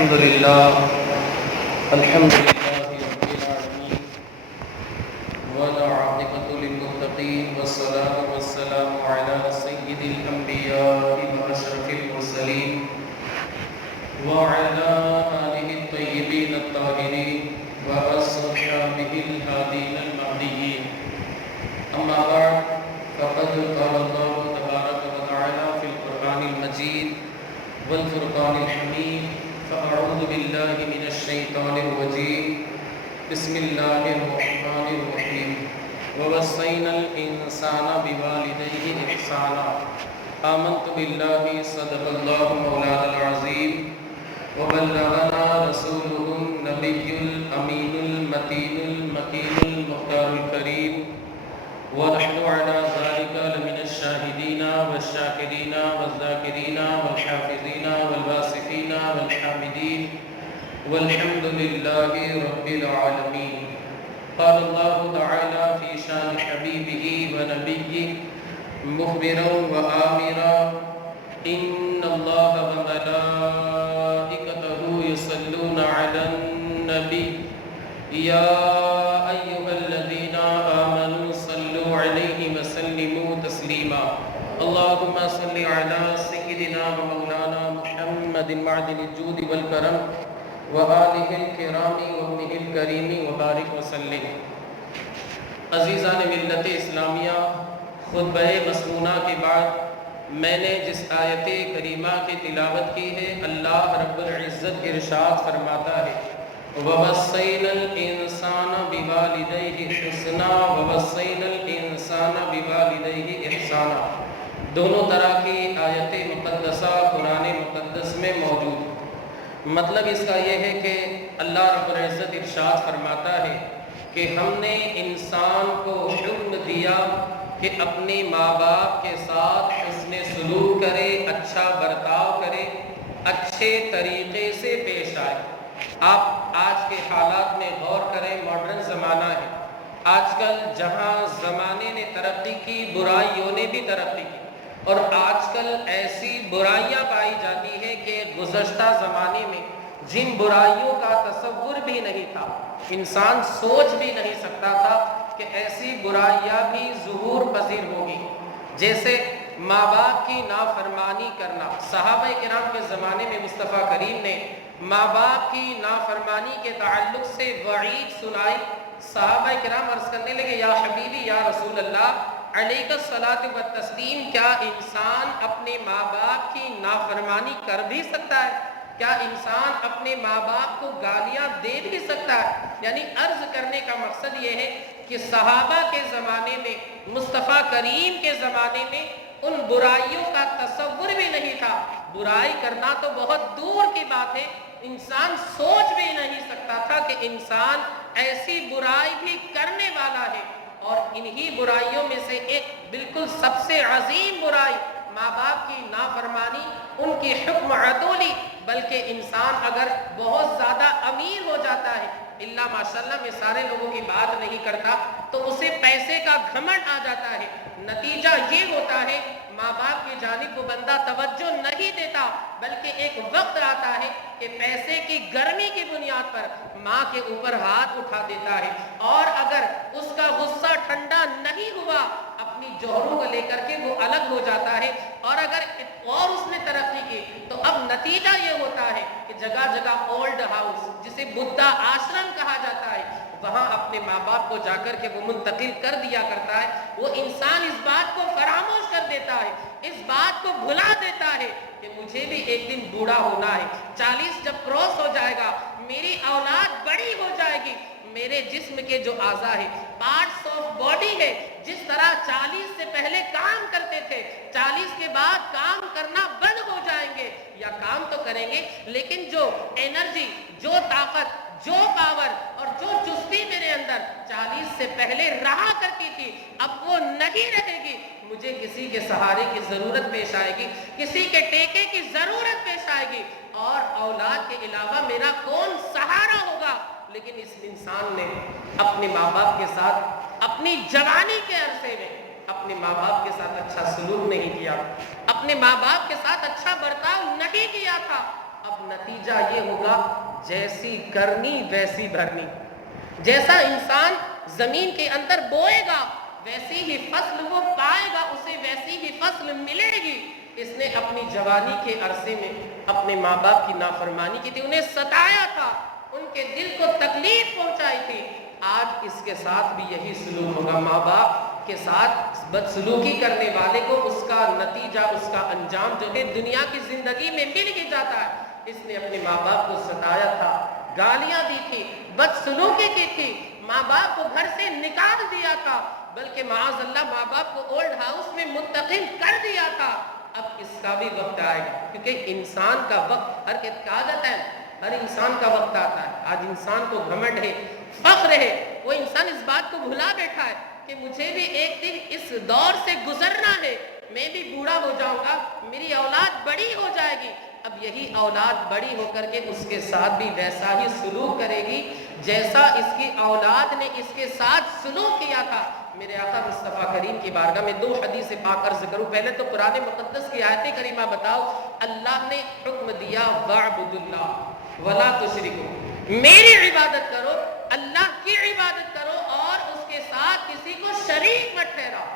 الحمد لله رب العالمين والعاقبة للمتقين والصلاة والسلام على سيد الأنبياء وأشرف المرسلين وعلى آله الطيبين الطاهرين وأصحابه الهادين المهديين. أما بعد فقد قال الله تبارك وتعالى في القرآن المجيد والفرقان الحميد. فأعوذ بالله من الشيطان الرجيم. بسم الله الرحمن الرحيم. ووصينا الإنسان بوالديه إحسانا. آمنت بالله صدق الله مولانا العظيم وبلغنا رسوله النبي الأمين المتين المكين المختار الكريم ونحن على ذلك لمن الشاهدين والشاكرين والذاكرين والحافظين والواصفين والحامدين والحمد لله رب العالمين. قال الله تعالى في شان حبيبه ونبيه مخبرا وآمرا إن الله وملائكته يصلون على النبي يا أيها الذين آمنوا صلوا عليه وسلموا تسليما. اللهم صل على سيدنا ومولانا محمد معدن الجود والكرم وآلہ الکرام وامہ الکریم وبارک وسلم. عزیزان ملت اسلامیہ، خطبہ مسنونہ کے بعد میں نے جس آیت کریمہ کی تلاوت کی ہے، اللہ رب العزت ارشاد فرماتا ہے وَوَصَّيْنَا الْإِنسَانَ بِوَالِدَيْهِ حُسْنًا وَوَصَّيْنَا الْإِنسَانَ بِوَالِدَيْهِ إِحْسَانًا. دونوں طرح کی آیت مقدسہ قرآن مقدس میں موجود. مطلب اس کا یہ ہے کہ اللہ رب العزت ارشاد فرماتا ہے کہ ہم نے انسان کو حکم دیا کہ اپنے ماں باپ کے ساتھ حسن سلوک کرے، اچھا برتاؤ کرے، اچھے طریقے سے پیش آئے. آپ آج کے حالات میں غور کریں، ماڈرن زمانہ ہے. آج کل جہاں زمانے نے ترقی کی، برائیوں نے بھی ترقی کی، اور آج کل ایسی برائیاں پائی جاتی ہیں کہ گزشتہ زمانے میں جن برائیوں کا تصور بھی نہیں تھا، انسان سوچ بھی نہیں سکتا تھا کہ ایسی برائیاں بھی ظہور پذیر ہوگی. جیسے ماں باپ کی نافرمانی کرنا. صحابہ کرام کے زمانے میں مصطفیٰ کریم نے ماں باپ کی نافرمانی کے تعلق سے وعید سنائی. صحابہ کرام عرض کرنے لگے یا حبیبی یا رسول اللہ علیک الصلاۃ والتسلیم، کیا انسان اپنے ماں باپ کی نافرمانی کر بھی سکتا ہے؟ کیا انسان اپنے ماں باپ کو گالیاں دے بھی سکتا ہے؟ یعنی عرض کرنے کا مقصد یہ ہے کہ صحابہ کے زمانے میں، مصطفیٰ کریم کے زمانے میں ان برائیوں کا تصور بھی نہیں تھا. برائی کرنا تو بہت دور کی بات ہے، انسان سوچ بھی نہیں سکتا تھا کہ انسان ایسی برائی بھی کرنے والا ہے. اور انہی برائیوں میں سے ایک بالکل سب سے عظیم برائی ماں باپ کی نافرمانی، ان کی حکم عدولی. بلکہ انسان اگر بہت زیادہ امیر ہو جاتا ہے، اللہ ماشاءاللہ میں سارے لوگوں کی بات نہیں کرتا، تو اسے پیسے کا گھمنڈ آ جاتا ہے. نتیجہ یہ ہوتا ہے ماں باپ کی جانب وہ بندہ توجہ نہیں دیتا، بلکہ ایک وقت آتا ہے کہ پیسے کی گرمی کی بنیاد پر ماں کے اوپر ہاتھ اٹھا دیتا ہے. اور اگر اس کا غصہ ٹھنڈا نہیں ہوا، اپنی جوہروں کو لے کر کے وہ الگ ہو جاتا ہے. اور اگر اور اس نے ترقی کی تو اب نتیجہ یہ ہوتا ہے کہ جگہ جگہ اولڈ ہاؤس، جسے بدھا آشرم کہا جاتا ہے، وہاں اپنے ماں باپ کو جا کر کے وہ منتقل کر دیا کرتا ہے. وہ انسان اس بات کو فراموش کر دیتا ہے، اس بات کو بھلا دیتا ہے کہ مجھے بھی ایک دن بوڑھا ہونا ہے. 40 جب کراس ہو جائے گا، میری اولاد بڑی ہو جائے گی، میرے جسم کے جو اعضاء ہے، پارٹس آف باڈی ہے، جس طرح 40 سے پہلے کام کرتے تھے، 40 کے بعد کام کرنا بند ہو جائیں گے. یا کام تو کریں گے لیکن جو انرجی، جو طاقت، جو پاور اور جو چستی میرے اندر 40 سے پہلے رہا کرتی تھی، اب وہ نہیں رہے گی. مجھے کسی کے سہارے کی ضرورت پیش آئے گی، کسی کے ٹیکے کی ضرورت پیش آئے گی، اور اولاد کے علاوہ میرا کون سہارا ہوگا؟ لیکن اس انسان نے اپنے ماں باپ کے ساتھ اپنی جوانی کے عرصے میں اپنے ماں باپ کے ساتھ اچھا سلوک نہیں کیا، اپنے ماں باپ کے ساتھ اچھا برتاؤ نہیں کیا تھا. اب نتیجہ یہ ہوگا جیسی کرنی ویسی بھرنی. جیسا انسان زمین کے اندر بوئے گا ویسی ہی فصل وہ پائے گا, اسے ویسی ہی فصل ملے گی. اس نے اپنی جوانی کے عرصے میں اپنے ماں باپ کی نافرمانی کی تھی, انہیں ستایا تھا, ان کے دل کو تکلیف پہنچائی تھی. آج اس کے ساتھ بھی یہی سلوک ہوگا. ماں باپ کے ساتھ بدسلوکی کرنے والے کو اس کا نتیجہ, اس کا انجام جو ہے دنیا کی زندگی میں مل ہی جاتا ہے. اس نے اپنے ماں باپ کو ستایا تھا, گالیاں دی تھی, بدسلوکی کی تھی, ماں باپ کو گھر سے نکال دیا تھا, بلکہ معاذ اللہ ماں باپ کو اولڈ ہاؤس میں منتقل کر دیا تھا. اب اس کا بھی وقت آئے گا, کیونکہ انسان کا وقت, ہر کہا جاتا ہے ہر انسان کا وقت آتا ہے. آج انسان کو گھمنڈ ہے, فخر ہے, وہ انسان اس بات کو بھلا بیٹھا ہے کہ مجھے بھی ایک دن اس دور سے گزرنا ہے, میں بھی بوڑھا ہو جاؤں گا, میری اولاد بڑی ہو جائے گی. اب یہی اولاد بڑی ہو کر کے اس کے ساتھ بھی ویسا ہی سلوک کرے گی جیسا اس کی اولاد نے اس کے ساتھ سلوک کیا تھا. میرے آقا مصطفیٰ کریم کی بارگاہ میں 2 حدیث پاک عرض کروں. پہلے تو قرآن مقدس کی آیت کریمہ بتاؤ. اللہ نے حکم دیا وَاعْبُدُوا اللَّهَ وَلَا تُشْرِكُوا, میری عبادت کرو, اللہ کی عبادت کرو اور اس کے ساتھ کسی کو شریک مت ٹھہراؤ.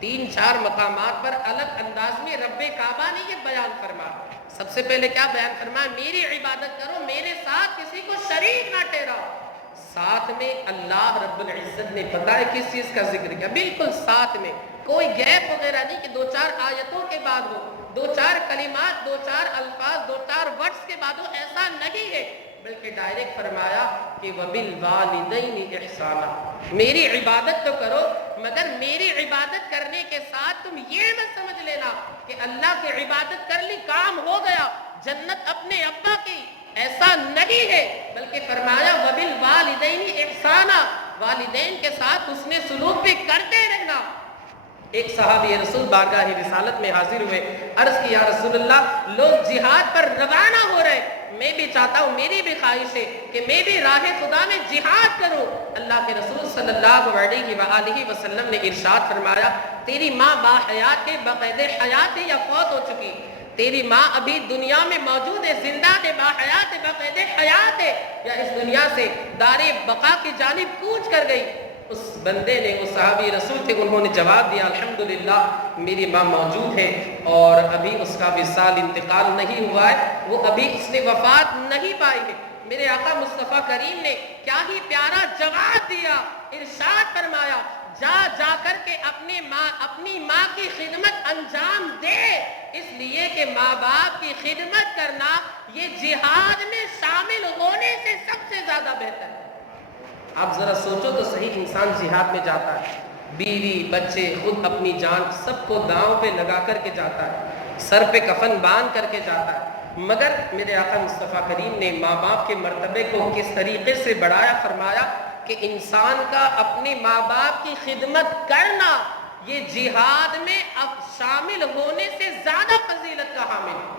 3-4 مقامات پر الگ انداز میں رب کعبہ نے یہ بیان فرمایا. سب سے پہلے کیا بیان فرمایا؟ میری عبادت کرو, میرے ساتھ کسی کو شریک نہ ٹھہراؤ. ساتھ میں اللہ رب العزت نے پتہ ہے کس چیز کا ذکر کیا؟ بالکل ساتھ میں, کوئی گیپ وغیرہ نہیں کہ 2-4 آیتوں کے بعد ہو, 2-4 کلمات, 2-4 الفاظ, 2-4 ورڈز کے بعد ہو, ایسا نہیں ہے. بلکہ ڈائریکٹ فرمایا کہ وَبِالْوَالِدَيْنِ إِحْسَانًا, میری عبادت تو کرو مگر میری عبادت کرنے کے ساتھ تم یہ مت سمجھ لینا کہ اللہ کی عبادت کر لی کام ہو گیا, جنت اپنے ابا کی, ایسا نہیں ہے. بلکہ فرمایا وَبِالْوَالِدَيْنِ إِحْسَانًا, والدین کے ساتھ اس نے سلوک بھی کرتے رہنا. ایک صحابی رسول بارگاہ رسالت میں حاضر ہوئے, عرض کی یا رسول اللہ لوگ جہاد پر روانہ ہو رہے, میں بھی چاہتا ہوں, میری بھی خواہش ہے کہ میں بھی راہ خدا میں جہاد کروں. اللہ کے رسول صلی اللہ علیہ وآلہ وسلم نے ارشاد فرمایا تیری ماں باحیات ہے, بقید حیات ہے یا فوت ہو چکی؟ تیری ماں ابھی دنیا میں موجود ہے, زندہ ہے, باحیات ہے, بقید حیات ہے, یا اس دنیا سے دار بقا کی جانب کوچ کر گئی؟ اس بندے نے, اس صحابی رسول تھے, انہوں نے جواب دیا الحمدللہ میری ماں موجود ہے اور ابھی اس کا وصال انتقال نہیں ہوا ہے, وہ ابھی اس نے وفات نہیں پائی ہے. میرے آقا مصطفیٰ کریم نے کیا ہی پیارا جواب دیا, ارشاد فرمایا جا کر کے اپنی ماں کی خدمت انجام دے, اس لیے کہ ماں باپ کی خدمت کرنا یہ جہاد میں شامل ہونے سے سب سے زیادہ بہتر ہے. آپ ذرا سوچو تو صحیح, انسان جہاد میں جاتا ہے, بیوی بچے خود اپنی جان سب کو داؤں پہ لگا کر کے جاتا ہے, سر پہ کفن باندھ کر کے جاتا ہے, مگر میرے آقا مصطفیٰ کریم نے ماں باپ کے مرتبے کو کس طریقے سے بڑھایا. فرمایا کہ انسان کا اپنے ماں باپ کی خدمت کرنا یہ جہاد میں اب شامل ہونے سے زیادہ فضیلت کا حامل ہے.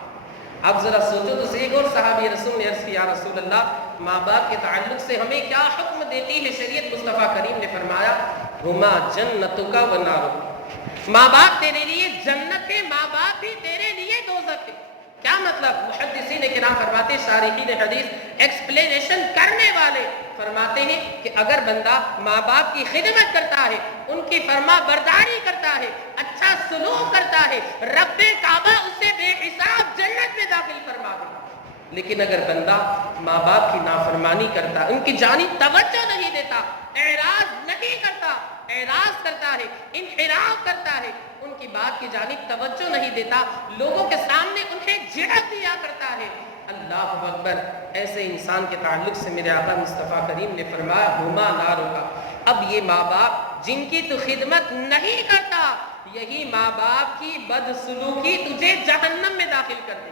اب ذرا سوچو تو صحیح. اور صحابی رسول نے عرض کیا یا رسول اللہ ماں باپ کے تعلق سے ہمیں کیا حکم دیتی ہے شریعت؟ مصطفیٰ کریم نے فرمایا ہما جنتک و نارک, ماں باپ تیرے لیے جنت ہے, ماں باپ بھی تیرے لیے دوزخ ہے. کیا مطلب؟ محدثین کرام فرماتے, شارحین حدیث ایکسپلینیشن کرنے والے فرماتے ہیں کہ اگر بندہ ماں باپ کی خدمت کرتا ہے, ان کی فرما برداری کرتا ہے, اچھا سلوک کرتا ہے, رب کعبہ اسے بے حساب جنت میں داخل فرما دے. لیکن اگر بندہ ماں باپ کی نافرمانی کرتا, ان کی جانب توجہ نہیں دیتا, اعراض نہیں کرتا, اعراض کرتا ہے, انحراف کرتا ہے, ان کی بات کی جانب توجہ نہیں دیتا, لوگوں کے سامنے انہیں جھڑک دیا کرتا ہے, اللہ اکبر, ایسے انسان کے تعلق سے میرے آقا مصطفیٰ کریم نے فرمایا ہما نارک. اب یہ ماں باپ جن کی تو خدمت نہیں کرتا, یہی ماں باپ کی بدسلوکی تجھے جہنم میں داخل کر دے.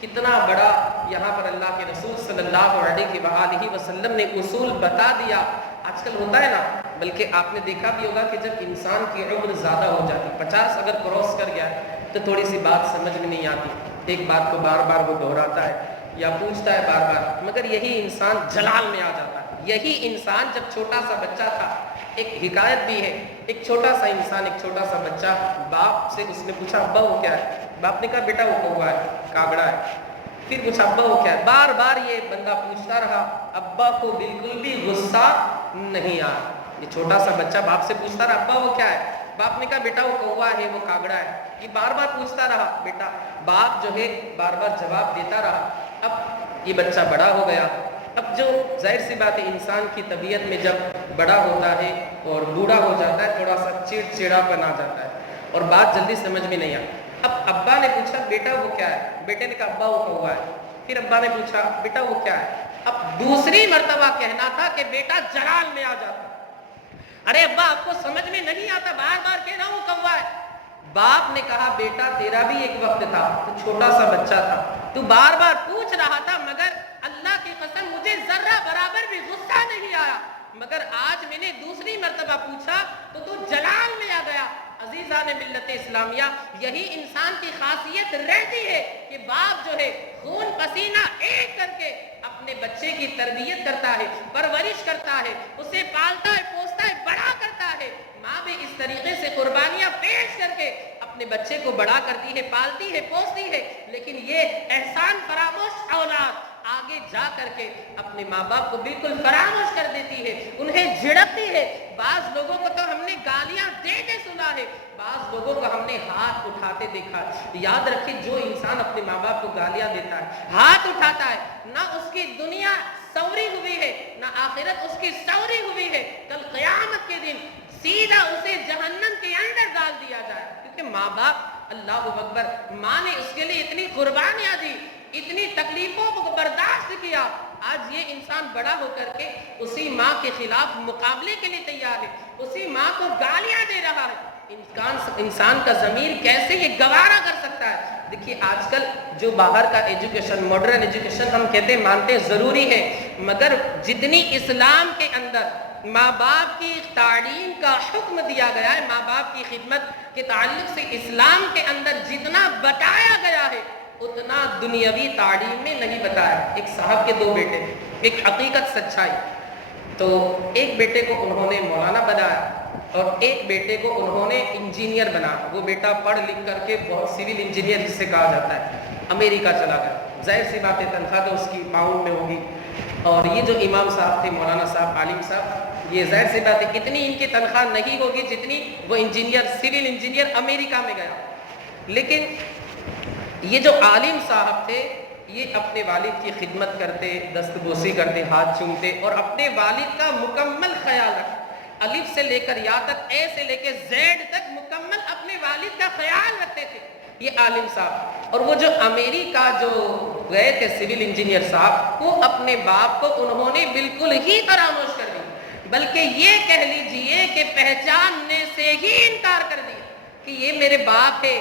کتنا بڑا یہاں پر اللہ کے رسول صلی اللہ علیہ وآلہ وسلم نے اصول بتا دیا. آج کل ہوتا ہے نا, بلکہ آپ نے دیکھا بھی ہوگا کہ جب انسان کی عمر زیادہ ہو جاتی, 50 اگر کراس کر گیا تو تھوڑی سی بات سمجھ میں نہیں آتی, ایک بات کو بار بار وہ دہراتا ہے یا پوچھتا ہے بار بار, مگر یہی انسان جلال میں آ جاتا ہے. یہی انسان جب چھوٹا سا بچہ تھا, ایک حکایت بھی ہے, ایک چھوٹا سا انسان, ایک چھوٹا سا بچہ باپ سے اس نے پوچھا ابا وہ کیا ہے؟ باپ نے کہا بیٹا وہ کوا ہے, کاغڑا ہے. پھر پوچھا ابا وہ کیا ہے. بار بار یہ بندہ پوچھتا رہا. ابا کو بالکل بھی غصہ نہیں آیا. یہ چھوٹا سا بچہ باپ سے پوچھتا رہا ابا وہ کیا ہے. باپ نے کہا بیٹا وہ کوا ہے, وہ کاگڑا ہے. یہ بار بار پوچھتا رہا بیٹا. باپ جو ہے بار بار جواب دیتا رہا. اب یہ بچہ بڑا ہو گیا. اب جو ظاہر سی بات ہے انسان کی طبیعت میں جب بڑا ہوتا ہے اور بوڑھا ہو جاتا ہے تھوڑا سا چڑچڑاپن آ جاتا ہے اور بات جلدی سمجھ میں نہیں آتی. اب ابا نے پوچھا بیٹا وہ کیا ہے. بیٹے نے کہا ابا وہ کوا ہے. پھر ابا نے پوچھا بیٹا وہ کیا ہے. اب دوسری مرتبہ کہنا تھا کہ بیٹا جلال میں آ جاتا. ارے ابا آپ کو سمجھ میں نہیں آتا, بار بار کہہ رہا ہوں کوا ہے. باپ نے کہا بیٹا تیرا بھی ایک وقت تھا, تو چھوٹا سا بچہ تھا, تو بار بار پوچھ رہا تھا, مگر اللہ کی قسم مجھے ذرہ برابر بھی غصہ نہیں آیا. مگر آج میں نے دوسری مرتبہ پوچھا تو جلال میں آ گیا. عزیزان ملت اسلامیہ, یہی انسان کی خاصیت رہتی ہے کہ باپ جو ہے خون پسینہ ایک کر کے اپنے بچے کی تربیت کرتا ہے, پرورش کرتا ہے, اسے پالتا ہے, پوستا ہے, بڑا کرتا ہے. ماں بھی اس طریقے سے قربانیاں پیش کر کے اپنے بچے کو بڑا کرتی ہے, پالتی ہے, پوستی ہے. لیکن یہ احسان فراموش اولاد آگے جا کر کے اپنے ماں باپ کو بالکل فراموش کر دیتی ہے, انہیں جھڑکتی ہے. بعض لوگوں کو تو ہم نے گالیاں دیتے سنا ہے, بعض لوگوں کو ہم نے ہاتھ اٹھاتے دیکھا. یاد رکھیں جو انسان اپنے ماں باپ کو گالیاں دیتا ہے, ہاتھ اٹھاتا ہے, نہ اس کی دنیا سوری ہوئی ہے نہ آخرت اس کی سوری ہوئی ہے. کل قیامت کے دن سیدھا اسے جہنم کے اندر ڈال دیا جائے. کیونکہ ماں باپ, اللہ اکبر, ماں نے اس کے لیے اتنی قربانیاں دی, اتنی تکلیفوں کو برداشت کیا. آج یہ انسان بڑا ہو کر کے اسی ماں کے خلاف مقابلے کے لیے تیار ہے, اسی ماں کو گالیاں دے رہا ہے. انسان کا ضمیر کیسے یہ گوارا کر سکتا ہے. دیکھیے آج کل جو باہر کا ایجوکیشن, ماڈرن ایجوکیشن ہم کہتے ہیں مانتے ضروری ہے, مگر جتنی اسلام کے اندر ماں باپ کی تعلیم کا حکم دیا گیا ہے, ماں باپ کی خدمت کے تعلق سے اسلام کے اندر جتنا بتایا گیا ہے اتنا دنیاوی تعلیم میں نہیں بتایا. ایک صاحب کے 2 بیٹے, ایک حقیقت سچائی. تو ایک بیٹے کو انہوں نے مولانا بنایا اور ایک بیٹے کو انہوں نے انجینئر بنایا. وہ بیٹا پڑھ لکھ کر کے بہت سول انجینئر جسے کہا جاتا ہے, امریکہ چلا گیا. ظاہر سی بات ہے تنخواہ تو اس کی پاؤنڈ میں ہوگی. اور یہ جو امام صاحب تھے, مولانا صاحب, عالم صاحب, یہ ظاہر سی بات ہے کتنی ان کی تنخواہ نہیں ہوگی جتنی وہ انجینئر, سول انجینئر امریکہ میں گیا. لیکن یہ جو عالم صاحب تھے یہ اپنے والد کی خدمت کرتے, دست بوسی کرتے, ہاتھ چومتے اور اپنے والد کا مکمل خیال رکھتے. الف سے لے کر یا تک, اے سے لے کے زیڈ تک مکمل اپنے والد کا خیال رکھتے تھے یہ عالم صاحب. اور وہ جو امریکہ جو گئے تھے سول انجینئر صاحب, وہ اپنے باپ کو انہوں نے بالکل ہی فراموش کر دی, بلکہ یہ کہہ لیجئے کہ پہچاننے سے ہی انکار کر دیا کہ یہ میرے باپ ہے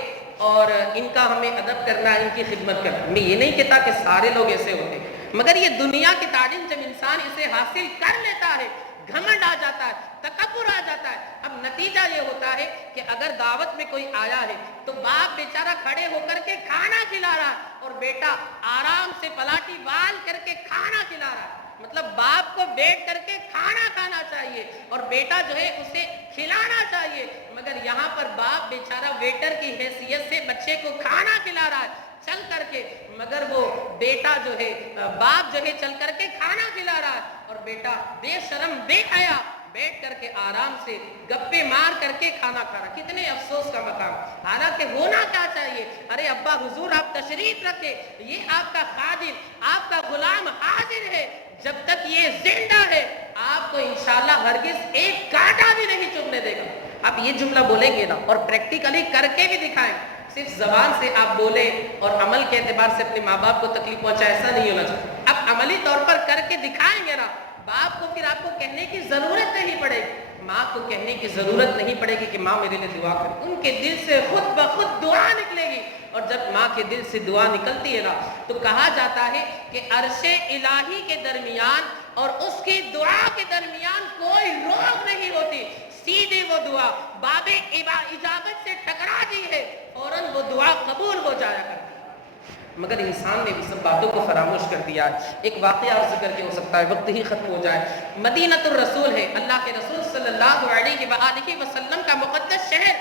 اور ان کا ہمیں ادب کرنا ہے, ان کی خدمت کرنا. میں یہ نہیں کہتا کہ سارے لوگ ایسے ہوتے, مگر یہ دنیا کی تعلیم جب انسان اسے حاصل کر لیتا ہے, گھمنڈ آ جاتا ہے, تکبر آ جاتا ہے. اب نتیجہ یہ ہوتا ہے کہ اگر دعوت میں کوئی آیا ہے تو باپ بیچارہ کھڑے ہو کر کے کھانا کھلا رہا ہے اور بیٹا آرام سے پلاٹی بال کر کے کھانا کھلا رہا ہے. مطلب باپ کو بیٹھ کر کے کھانا کھانا چاہیے اور بیٹا جو ہے اسے کھلانا چاہیے, مگر یہاں پر باپ بیچارہ ویٹر کی حیثیت سے بچے کو کھانا کھلا رہا ہے چل کر کے, مگر وہ بیٹا جو ہے, باپ جو ہے چل کر کے کھانا کھلا رہا ہے اور بیٹا بے شرم بے حیا بیٹھ کر کے آرام سے گپے مار کر کے کھانا کھا رہا. کتنے افسوس کا مقام. حالانکہ ہونا کیا چاہیے, ارے ابا حضور آپ تشریف رکھے, یہ آپ کا خادم, آپ کا غلام حاضر ہے, جب تک یہ زندہ ہے آپ کو انشاءاللہ ہرگز ایک کانٹا بھی نہیں چبھنے دے گا. آپ یہ جملہ بولیں گے نا اور پریکٹیکلی کر کے بھی دکھائیں, صرف زبان سے آپ بولیں اور عمل کے اعتبار سے اپنے ماں باپ کو تکلیف پہنچائے, ایسا نہیں ہونا چاہیے. اب عملی طور پر کر کے دکھائیں گے نا, باپ کو پھر آپ کو کہنے کی ضرورت نہیں پڑے گی, ماں کو کہنے کی ضرورت نہیں پڑے گی کہ ماں میرے لیے دعا کرے. ان کے دل سے خود بخود دعا نکلے گی, اور جب ماں کے دل سے دعا نکلتی ہے نا تو کہا جاتا ہے کہ عرش الہی کے درمیان اور اس کی دعا کے درمیان کوئی روک نہیں ہوتی. سیدھی وہ دعا باب اجابت سے ٹکرا دی ہے, فوراً وہ دعا قبول ہو جایا کرتی. مگر انسان نے بھی سب باتوں کو فراموش کر دیا ہے۔ ایک واقعہ عرض کر کے ہو سکتا ہے وقت ہی ختم ہو جائے۔ مدینۃ الرسول ہے، اللہ کے رسول صلی اللہ علیہ وآلہ وسلم کا مقدس شہر،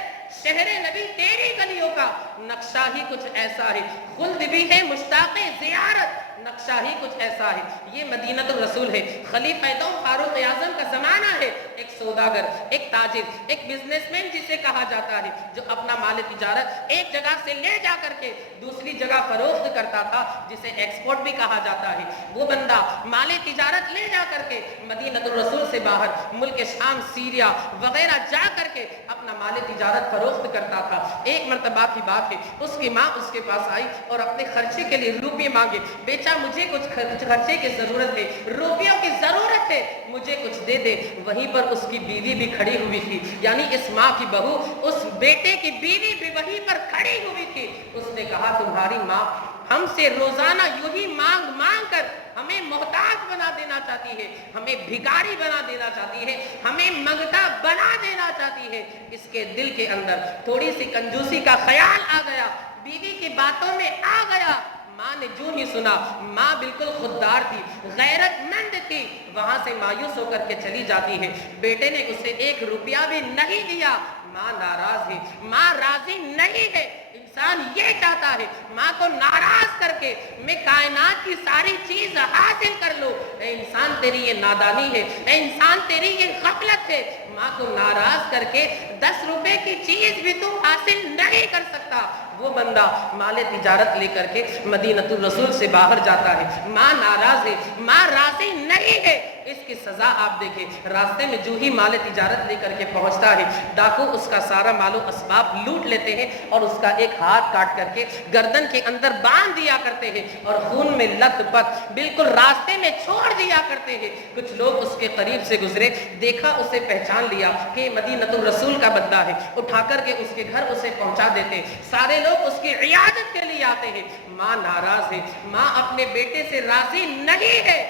شہر نبی، تیری گلیوں کا نقشہ ہی کچھ ایسا ہے، خلد بھی ہے مشتاق زیارت، نقشہ ہی کچھ ایسا ہے۔ یہ مدینۃ الرسول ہے، خلیفہ دوم فاروق اعظم کا زمانہ ہے۔ ایک سوداگر، ایک تاجر، ایک بزنس مین جسے کہا جاتا ہے، جو اپنا مال تجارت ایک جگہ سے لے جا کر کے دوسری جگہ فروخت کرتا تھا، جسے ایکسپورٹ بھی کہا جاتا ہے۔ وہ بندہ مال تجارت لے جا کر کے مدینۃ الرسول سے باہر ملک شام، سیریا وغیرہ جا کر کے اپنا مال تجارت فروخت کرتا تھا۔ ایک مرتبہ کی بات ہے، اس کی ماں اس کے پاس آئی اور اپنے خرچے کے لیے روپے مانگے۔ بیچا مجھے کچھ خرچے کی ضرورت ہے، روپیوں کی ضرورت ہے، مجھے کچھ دے دے۔ وہیں پر اس کی بیوی بھی کھڑی ہوئی تھی، یعنی اس ماں کی بہو، اس بیٹے کی بیوی بھی وہیں پر کھڑی ہوئی تھی۔ اس نے کہا تمہاری ماں ہم سے روزانہ یوں ہی مانگ مانگ کر ہمیں محتاج بنا دینا چاہتی ہے، ہمیں بھکاری بنا دینا چاہتی ہے، ہمیں منگتا بنا دینا چاہتی ہے۔ اس کے دل کے اندر تھوڑی سی کنجوسی کا خیال آ گیا، بیوی کی باتوں میں آ گیا۔ ماں نے جو ہی سنا، ماں بالکل خوددار تھی، غیرت مند تھی، وہاں سے مایوس ہو کر کے چلی جاتی ہے۔ بیٹے نے اسے 1 روپیہ بھی نہیں دیا۔ ماں ناراض ہے، ماں راضی نہیں ہے۔ انسان یہ چاہتا ہے ماں کو ناراض کر کے میں کائنات کی ساری چیز حاصل کر لوں۔ اے انسان تیری یہ نادانی ہے، اے انسان تیری یہ غفلت ہے۔ ماں کو ناراض کر کے 10 روپے کی چیز بھی تو حاصل نہیں کر سکتا۔ وہ بندہ مال تجارت لے کر کے مدینۃ الرسول سے باہر جاتا ہے۔ ماں ناراض ہے، ماں راضی نہیں ہے۔ اس کی سزا آپ دیکھیں، راستے میں جو ہی مال تجارت لے کر کے پہنچتا ہے، ڈاکو اس کا سارا مال و اسباب لوٹ لیتے ہیں اور اس کا ایک ہاتھ کاٹ کر کے گردن کے اندر باندھ دیا کرتے ہیں اور خون میں لت پت بالکل راستے میں چھوڑ دیا کرتے ہیں۔ کچھ لوگ اس کے قریب سے گزرے، دیکھا، اسے پہچان لیا کہ مدینۃ الرسول کا بندہ ہے، اٹھا کر کے اس کے گھر اسے پہنچا دیتے۔ سارے لوگ اس کی عیادت کے لیے آتے ہیں۔ ماں ناراض ہے، ماں اپنے بیٹے سے راضی نہیں ہے،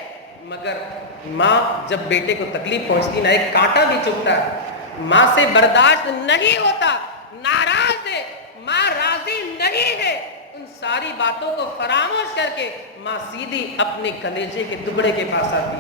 مگر ماں جب بیٹے کو تکلیف پہنچتی نہ ایک کانٹا بھی چبھتا ہے، ماں سے برداشت نہیں ہوتا، ناراض ہے، ماں راضی نہیں ہے۔ ان ساری باتوں کو فراموش کر کے ماں سیدھی اپنے کلیجے کے ٹکڑے کے پاس آتی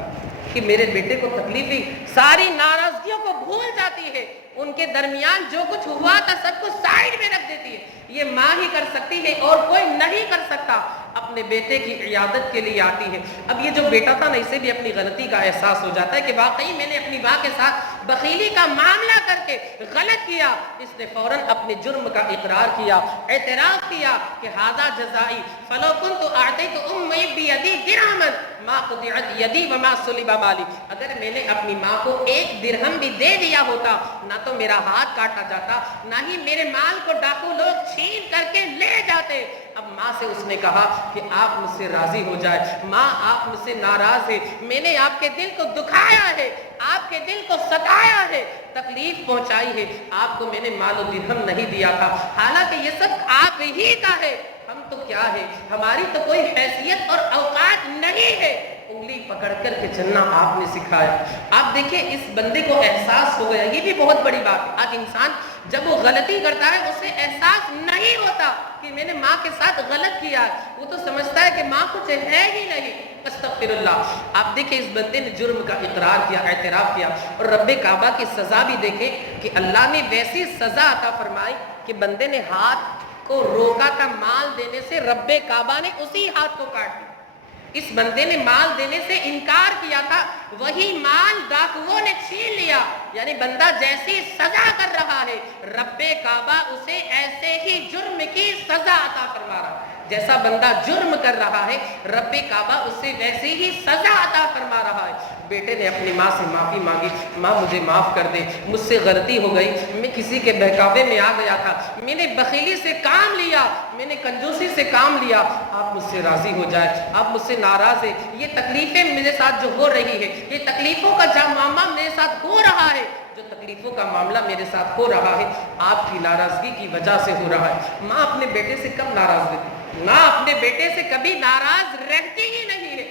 کہ میرے بیٹے کو تکلیف ہوئی، ساری ناراضگیوں کو بھول جاتی ہے، ان کے درمیان جو کچھ ہوا تھا سب کو سائڈ میں رکھ دیتی ہے۔ یہ ماں ہی کر سکتی ہے اور کوئی نہیں کر سکتا۔ اپنے بیٹے کی عیادت کے لیے آتی ہے۔ اب یہ جو بیٹا تھا نا، اسے بھی اپنی غلطی کا احساس ہو جاتا ہے کہ واقعی میں نے اپنی ماں کے ساتھ بخیلی کا معاملہ کر کے غلط کیا۔ اس نے فوراً اپنے جرم کا اقرار کیا، اعتراف کیا کہ ھذا جزائی فلو کنت اعطیت امی بیدی درہما ما قطعت یدی وما سلب مالی۔ اگر میں نے اپنی ماں کو 1 درہم بھی دے دیا ہوتا، نہ تو میرا ہاتھ کاٹا جاتا، نہ ہی میرے مال کو ڈاکو لوگ چھین کر کے لے جاتے۔ اب ماں سے اس نے کہا کہ آپ مجھ سے راضی ہو جائے، ماں آپ مجھ سے ناراض ہے، میں نے آپ کے دل کو دکھایا ہے، آپ کے دل کو ستایا ہے، تکلیف پہنچائی ہے، آپ کو میں نے مال و درہم نہیں دیا تھا، حالانکہ یہ سب آپ ہی کا ہے۔ ہم تو کیا ہے، ہماری تو کوئی حیثیت اور اوقات نہیں ہے۔ انگلی پکڑ کر کے چلنا آپ نے سکھایا۔ آپ دیکھیں اس بندے کو احساس ہو گیا، یہ بھی بہت بڑی بات ہے۔ آج انسان جب وہ غلطی کرتا ہے اسے احساس نہیں ہوتا کہ میں نے ماں کے ساتھ غلط کیا، وہ تو سمجھتا ہے کہ ماں کچھ ہے ہی نہیں۔ استغفر اللہ۔ آپ دیکھیں اس بندے نے جرم کا اقرار کیا، اعتراف کیا، اور رب کعبہ کی سزا بھی دیکھیں کہ اللہ نے ویسی سزا عطا فرمائی کہ بندے نے ہاتھ کو روکا تھا مال دینے سے، رب کعبہ نے اسی ہاتھ کو کاٹ دیا۔ اس بندے نے مال دینے سے انکار کیا تھا، وہی مال ڈاکوؤں نے چھین لیا۔ یعنی بندہ جیسی سزا کر رہا ہے، رب کعبہ اسے ایسے ہی جرم کی سزا عطا فرما رہا ہے۔ جیسا بندہ جرم کر رہا ہے، رب کعبہ اسے ویسی ہی سزا عطا فرما رہا ہے۔ بیٹے نے اپنی ماں سے معافی مانگی، ماں مجھے معاف کر دے، مجھ سے غلطی ہو گئی، میں کسی کے بہکاوے میں آ گیا تھا، میں نے بخیلی سے کام لیا، میں نے کنجوسی سے کام لیا، آپ مجھ سے راضی ہو جائے، آپ مجھ سے ناراض ہے، یہ تکلیفیں میرے ساتھ جو ہو رہی ہے، یہ تکلیفوں کا جو معاملہ میرے ساتھ ہو رہا ہے، جو تکلیفوں کا معاملہ میرے ساتھ ہو رہا ہے، آپ کی ناراضگی کی وجہ سے ہو رہا ہے۔ ماں اپنے بیٹے سے کب ناراض رہتی؟ ماں اپنے بیٹے سے کبھی ناراض رہتی ہی نہیں ہے،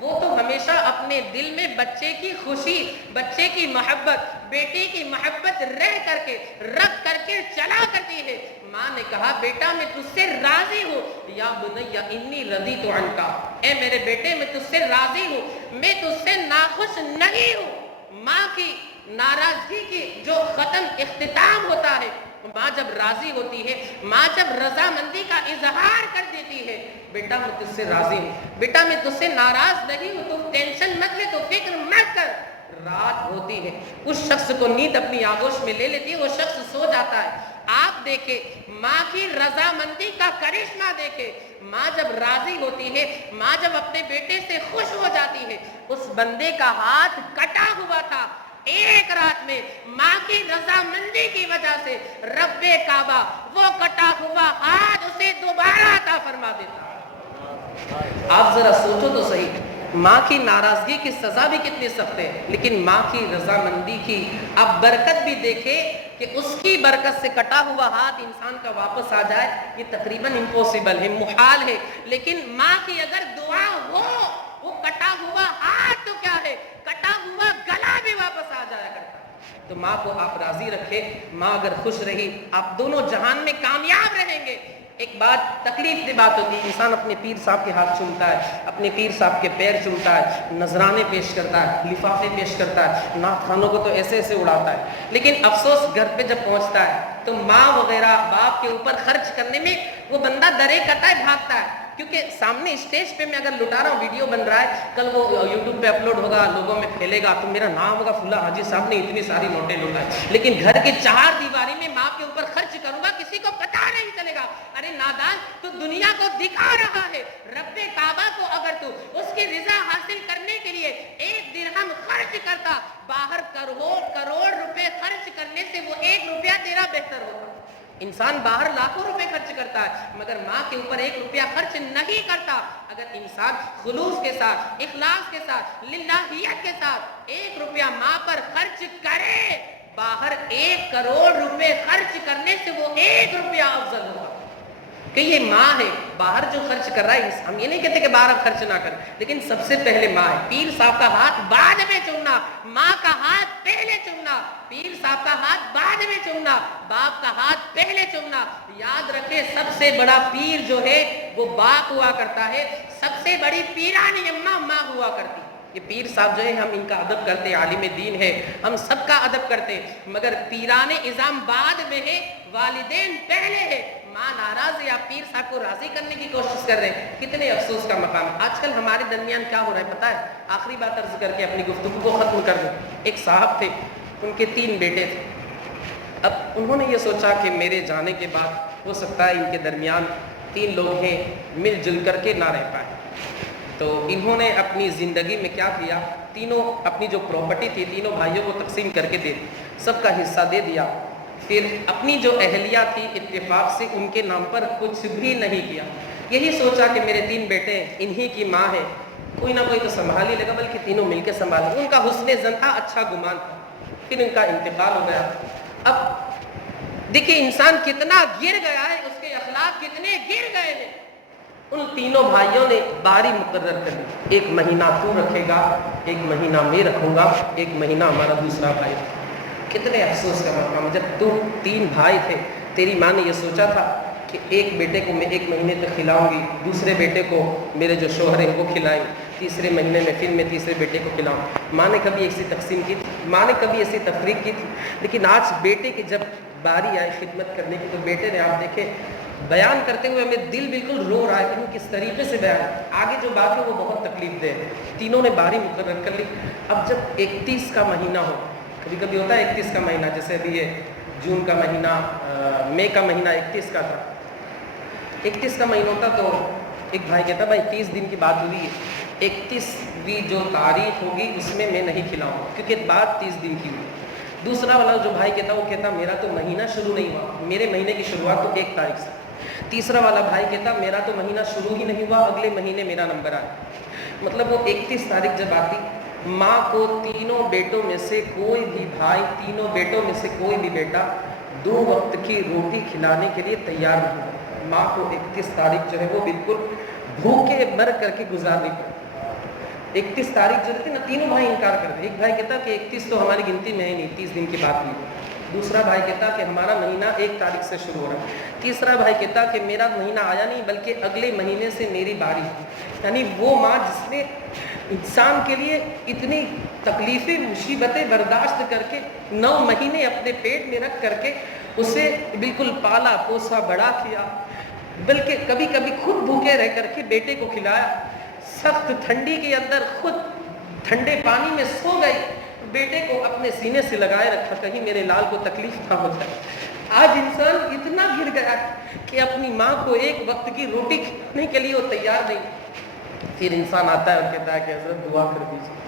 وہ تو ہمیشہ ہمیشہ اپنے دل میں بچے کی خوشی، بچے کی محبت، بیٹے کی محبت رکھ کر کے چلا کرتی ہے۔ ماں نے کہا بیٹا میں تجھ سے راضی ہوں، یا بنی انی رضیت عنک، اے میرے بیٹے میں تجھ سے راضی ہوں، میں تجھ سے ناخوش نہیں ہوں۔ ماں کی ناراضگی کی جو ختم اختتام ہوتا ہے، ماں جب راضی ہوتی ہے، ماں جب رضامندی کا اظہار کر دیتی ہے، بیٹا میں تجھ سے راضی ہوں، بیٹا میں تجھ سے ناراض نہیں ہوں، تو ٹینشن مت لے، تو فکر مت کر۔ رات ہوتی ہے، اس شخص کو نیند اپنی آغوش میں لے لیتی ہے، وہ شخص سو جاتا ہے۔ آپ دیکھیں ماں کی رضامندی کا کرشمہ دیکھیں، ماں جب راضی ہوتی ہے، ماں جب اپنے بیٹے سے خوش ہو جاتی ہے۔ اس بندے کا ہاتھ کٹا ہوا تھا، ایک رات میں ماں کی رضامندی کی وجہ سے رب کعبہ وہ کٹا ہوا ہاتھ اسے دوبارہ عطا فرما دیتا۔ آپ ذرا سوچو تو صحیح، ماں کی ناراضگی کی سزا بھی کتنی سخت ہے، لیکن ماں کی رضامندی کی اب برکت بھی دیکھے کہ اس کی برکت سے کٹا ہوا ہاتھ انسان کا واپس آ جائے، یہ تقریباً امپوسیبل ہے، محال ہے۔ لیکن ماں کی اگر دعا ہو، وہ کٹا ہوا ہاتھ تو کیا ہے، کٹا ہوا گلا بھی واپس آ جایا کرتا۔ تو ماں کو آپ راضی رکھے، ماں اگر خوش رہی آپ دونوں جہان میں کامیاب رہیں گے۔ ایک بات تکلیف کی بات ہوتی ہے، انسان اپنے پیر صاحب کے ہاتھ چومتا ہے، اپنے پیر صاحب کے پیر چومتا ہے، نذرانے پیش کرتا ہے، لفافے پیش کرتا ہے، نعت خوانوں کو تو ایسے ایسے اڑاتا ہے، لیکن افسوس گھر پہ جب پہنچتا ہے تو ماں وغیرہ باپ کے اوپر خرچ کرنے میں وہ بندہ درے قطع بھاگتا ہے، کیونکہ سامنے اسٹیج پہ میں اگر لٹا رہا ہوں، ویڈیو بن رہا ہے، کل وہ یوٹیوب پہ اپلوڈ ہوگا، لوگوں میں پھیلے گا تو میرا نام ہوگا فلاں حاجی صاحب نے اتنی ساری نوٹیں لٹائے، لیکن گھر کی چار دیواری میں ماں کے اوپر خرچ کروں گا، کسی کو پتہ نہیں چلے گا۔ ارے نادان، تو دنیا کو دکھا رہا ہے، رب کعبہ کو اگر تو اس کی رضا حاصل کرنے کے لیے ایک درہم خرچ کرتا، باہر کروڑ روپے خرچ کرنے سے وہ ایک روپیہ تیرا بہتر ہوگا۔ انسان باہر لاکھوں روپے خرچ کرتا ہے، مگر ماں کے اوپر ایک روپیہ خرچ نہیں کرتا۔ اگر انسان خلوص کے ساتھ، اخلاص کے ساتھ، للہیت کے ساتھ ایک روپیہ ماں پر خرچ کرے، باہر 1 کروڑ روپے خرچ کرنے سے وہ ایک روپیہ افضل ہوگا، کہ یہ ماں ہے۔ باہر جو خرچ کر رہا ہے، ہم یہ نہیں کہتے کہ باہر خرچ نہ کر، لیکن سب سے پہلے ماں ہے۔ پیر صاحب کا ہاتھ بعد میں چومنا، ماں کا ہاتھ پہلے چومنا، پیر صاحب کا ہاتھ بعد میں چومنا، باپ کا ہاتھ پہلے چومنا۔ یاد رکھے سب سے بڑا پیر جو ہے وہ باپ ہوا کرتا ہے، سب سے بڑی پیرانی اماں ماں ہوا کرتی۔ یہ پیر صاحب جو ہے ہم ان کا ادب کرتے ہیں، عالم دین ہے، ہم سب کا ادب کرتے ہیں، مگر پیران اعظام بعد میں ہے، والدین پہلے ہے۔ ماں ناراض ہے، آپ پیر صاحب کو راضی کرنے کی کوشش کر رہے ہیں، کتنے افسوس کا مقام ہے۔ آج کل ہمارے درمیان کیا ہو رہا ہے پتہ ہے؟ آخری بات عرض کر کے اپنی گفتگو کو ختم کر دوں۔ ایک صاحب تھے، ان کے 3 بیٹے تھے۔ اب انہوں نے یہ سوچا کہ میرے جانے کے بعد ہو سکتا ہے ان کے درمیان 3 لوگ ہیں، مل جل کر کے نہ رہ پائے، تو انہوں نے اپنی زندگی میں کیا کیا، تینوں اپنی جو پراپرٹی تھی تینوں بھائیوں کو تقسیم کر کے دے دی، سب کا حصہ دے دیا۔ پھر اپنی جو اہلیہ تھی اتفاق سے ان کے نام پر کچھ بھی نہیں کیا، یہی سوچا کہ میرے 3 بیٹے انہی کی ماں ہے، کوئی نہ کوئی تو سنبھال ہی لے گا، بلکہ تینوں مل کے سنبھالیں۔ ان کا حسن ظن تھا، اچھا گمان تھا، پھر ان کا انتقال ہو گیا۔ اب دیکھیں انسان کتنا گر گیا ہے، اس کے اخلاق کتنے گر گئے ہیں۔ ان تینوں بھائیوں نے باری مقرر کر دی، 1 مہینہ تو رکھے گا، 1 مہینہ میں رکھوں گا، 1 مہینہ ہمارا دوسرا بھائی۔ کتنے افسوس کا مقام، جب تو 3 بھائی تھے، تیری ماں نے یہ سوچا تھا کہ ایک بیٹے کو میں 1 مہینے تک کھلاؤں گی، دوسرے بیٹے کو میرے جو شوہر ہیں وہ کھلائیں، تیسرے مہینے میں پھر میں تیسرے بیٹے کو کھلاؤں۔ ماں نے کبھی ایسی تقسیم کی تھی؟ ماں نے کبھی ایسی تفریق کی تھی؟ لیکن آج بیٹے کی جب باری آئی خدمت کرنے کی، تو بیٹے نے آپ دیکھیں بیان کرتے ہوئے ہمیں دل بالکل رو رہا ہے کہ وہ کس طریقے سے بیان ہے۔ آگے جو بات ہے وہ بہت تکلیف دہ ہے۔ تینوں نے باری مقرر کر لی۔ اب جب 31 کا مہینہ ہو، کبھی کبھی ہوتا ہے 31 کا مہینہ، جیسے ابھی یہ جون کا مہینہ، مئی کا مہینہ 31 کا تھا، 31 کا مہینہ ہوتا تو ایک بھائی کہتا بھائی 30 دن کی بات ہوئی ہے، 31ویں جو تاریخ ہوگی اس میں میں نہیں کھلاؤں گا، کیونکہ بات 30 دن کی ہوئی۔ دوسرا والا جو بھائی کہتا وہ کہتا میرا تو مہینہ شروع نہیں ہوا، میرے مہینے کی شروعات تو 1 تاریخ سے۔ تیسرا والا بھائی کہتا میرا تو مہینہ شروع ہی نہیں ہوا، اگلے مہینے میرا نمبر آیا۔ مطلب وہ 31 تاریخ جب آتی، ماں کو تینوں بیٹوں میں سے کوئی بھی بھائی، تینوں بیٹوں میں سے کوئی بھی بیٹا 2 وقت کی روٹی کھلانے کے لیے تیار نہیں ہوا۔ ماں کو 31 تاریخ جو ہے وہ بالکل بھوکے مر کر کے گزارنی پڑی۔ 31 تاریخ جو تھی نا، تینوں بھائی انکار کرتے. ایک بھائی کہتا کہ 31 تو ہماری گنتی میں ہے نہیں، 30 دن کی بات نہیں. دوسرا بھائی کہتا کہ ہمارا مہینہ 1 تاریخ سے شروع ہو رہا ہے. تیسرا بھائی کہتا کہ میرا مہینہ آیا نہیں بلکہ اگلے مہینے سے میری باری ہے. یعنی وہ ماں جس نے انسان کے لیے اتنی تکلیفیں مصیبتیں برداشت کر کے 9 مہینے اپنے پیٹ میں رکھ کر کے اسے بالکل پالا پوسا بڑا کیا، بلکہ کبھی کبھی خود بھوکے رہ کر کے بیٹے کو کھلایا، سخت ٹھنڈی کے اندر خود ٹھنڈے پانی میں سو گئی، بیٹے کو اپنے سینے سے لگائے رکھا کہیں میرے لال کو تکلیف نہ ہو جائے. آج انسان اتنا گر گیا کہ اپنی ماں کو ایک وقت کی روٹی کھلانے کے لیے وہ تیار نہیں. پھر انسان آتا ہے اور کہتا ہے کہ حضرت دعا کر دیجیے،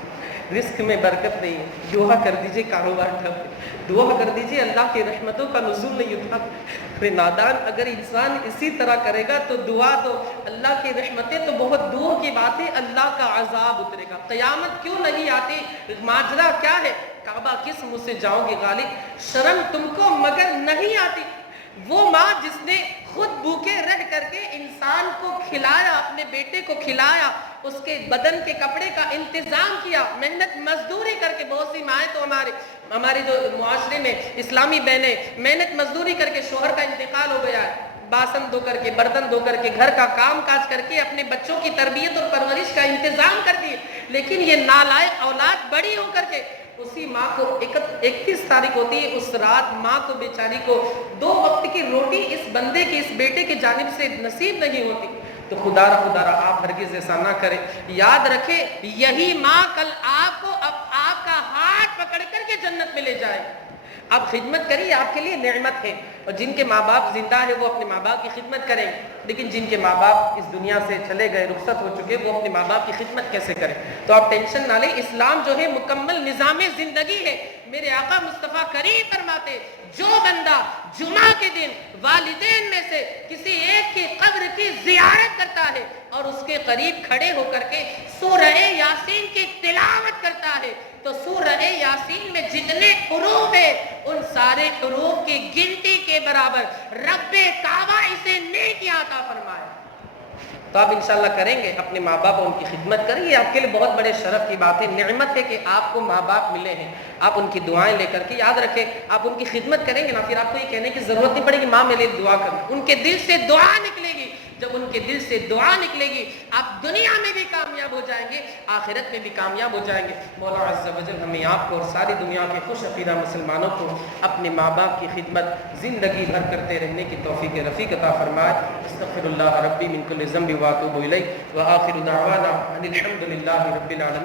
رزق میں برکت نہیں ہے، دعا کر دیجیے کاروبار ٹھپ ہے، دعا کر دیجیے اللہ کی رحمتوں کا نزول نہیں ہوتا. نادان اگر انسان اسی طرح کرے گا تو دعا تو اللہ کی رحمتیں تو بہت دور کی بات ہے، اللہ کا عذاب اترے گا. قیامت کیوں نہیں آتی؟ ماجرا کیا ہے؟ کعبہ کس منہ سے جاؤ گے غالب؟ شرم تم کو مگر نہیں آتی. وہ ماں جس نے خود بھوکے رہ کر کے انسان کو کھلایا، اپنے بیٹے کو کھلایا، اس کے بدن کے کپڑے کا انتظام کیا، محنت مزدوری کر کے. بہت سی مائیں تو ہمارے جو معاشرے میں اسلامی بہنیں محنت مزدوری کر کے شوہر کا انتقال ہو گیا ہے، باسن دھو کر کے، برتن دھو کر کے، گھر کا کام کاج کر کے اپنے بچوں کی تربیت اور پرورش کا انتظام کرتی ہے. لیکن یہ نالائق اولاد بڑی ہو کر کے اسی ماں کو 31 تاریخ ہوتی ہے، اس رات ماں کو بیچاری کو 2 وقت کی روٹی اس بندے کی، اس بیٹے کی جانب سے نصیب نہیں ہوتی. تو خدا را آپ ہرگز ایسا نہ کریں. یاد رکھیں یہی ماں کل آپ کو آپ کا ہاتھ پکڑ کر کے جنت میں لے جائے. آپ خدمت کریے، آپ کے لیے نعمت ہے. اور جن کے ماں باپ زندہ ہے وہ اپنے ماں باپ کی خدمت کریں، لیکن جن کے ماں باپ اس دنیا سے چلے گئے، رخصت ہو چکے، وہ اپنے ماں باپ کی خدمت کیسے کریں؟ تو آپ ٹینشن نہ لیں. اسلام جو ہے مکمل نظام زندگی ہے. میرے آقا مصطفیٰ کریم فرماتے جو بندہ جمعہ کے دن والدین میں سے کسی ایک کی قبر کی زیارت کرتا ہے اور اس کے قریب کھڑے ہو کر کے سورہ یاسین کی تلاوت کرتا ہے تو سورہ یاسین میں جتنے حروف ہیں ان سارے حروف کی گنتی کے برابر رب کعبہ اسے نیکیاں عطا فرمائے. تو آپ انشاءاللہ کریں گے، اپنے ماں باپ اور ان کی خدمت کریں گے. آپ کے لیے بہت بڑے شرف کی بات ہے، نعمت ہے کہ آپ کو ماں باپ ملے ہیں. آپ ان کی دعائیں لے کر کے یاد رکھیں، آپ ان کی خدمت کریں گے نا، پھر آپ کو یہ کہنے کی ضرورت نہیں پڑے گی ماں میرے لیے دعا کرنا. ان کے دل سے دعا نکلے گی. جب ان کے دل سے دعا نکلے گی آپ دنیا میں بھی کامیاب ہو جائیں گے، آخرت میں بھی کامیاب ہو جائیں گے. مولا عز و جل ہمیں آپ کو اور ساری دنیا کے خوش عقیدہ مسلمانوں کو اپنے ماں باپ کی خدمت زندگی بھر کرتے رہنے کی توفیق رفیق عطا فرمائے. استغفر اللہ ربی من کل ذنب واتوب الیہ وآخر دعوانا ان الحمد للہ رب العالمین.